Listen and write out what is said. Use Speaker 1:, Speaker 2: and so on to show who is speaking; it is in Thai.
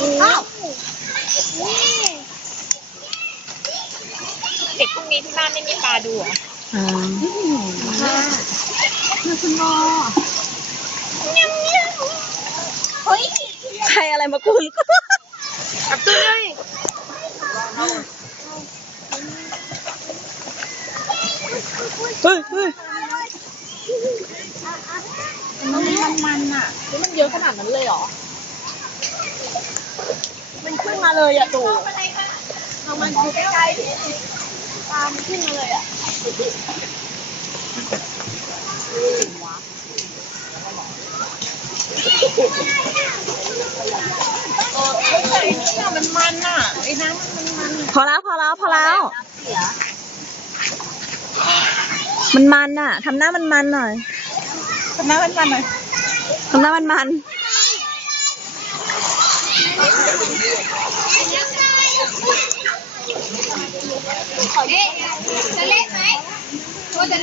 Speaker 1: อ้าว
Speaker 2: เด็กพวกนี้ที่บ้านไม่มีปลาดูเหรอ
Speaker 1: ค่ะคือคุณโมเฮ้ย
Speaker 3: ใครอะไรมาคุณ
Speaker 2: กับตัวเลย
Speaker 3: เฮ้ยเฮ้ย
Speaker 1: มันอ่ะ
Speaker 2: มันเยอะขนาดนั้นเลยเหรอ
Speaker 1: มันขึ้นมาเลยอ่ะตู่เอามันอยู่ใกล้ๆตามขึ้นมาเลยอ่ะไอ้นี่อ่ะมันอ่ะไอ้น้ำมัน
Speaker 3: พอแล้วพอแล้วพอแล้ว
Speaker 1: เสีย
Speaker 3: มันอ่ะทำหน้ามันหน่อย
Speaker 1: ทำหน้ามันหน่อย
Speaker 3: ทำหน้ามัน
Speaker 2: จะเล่นไหม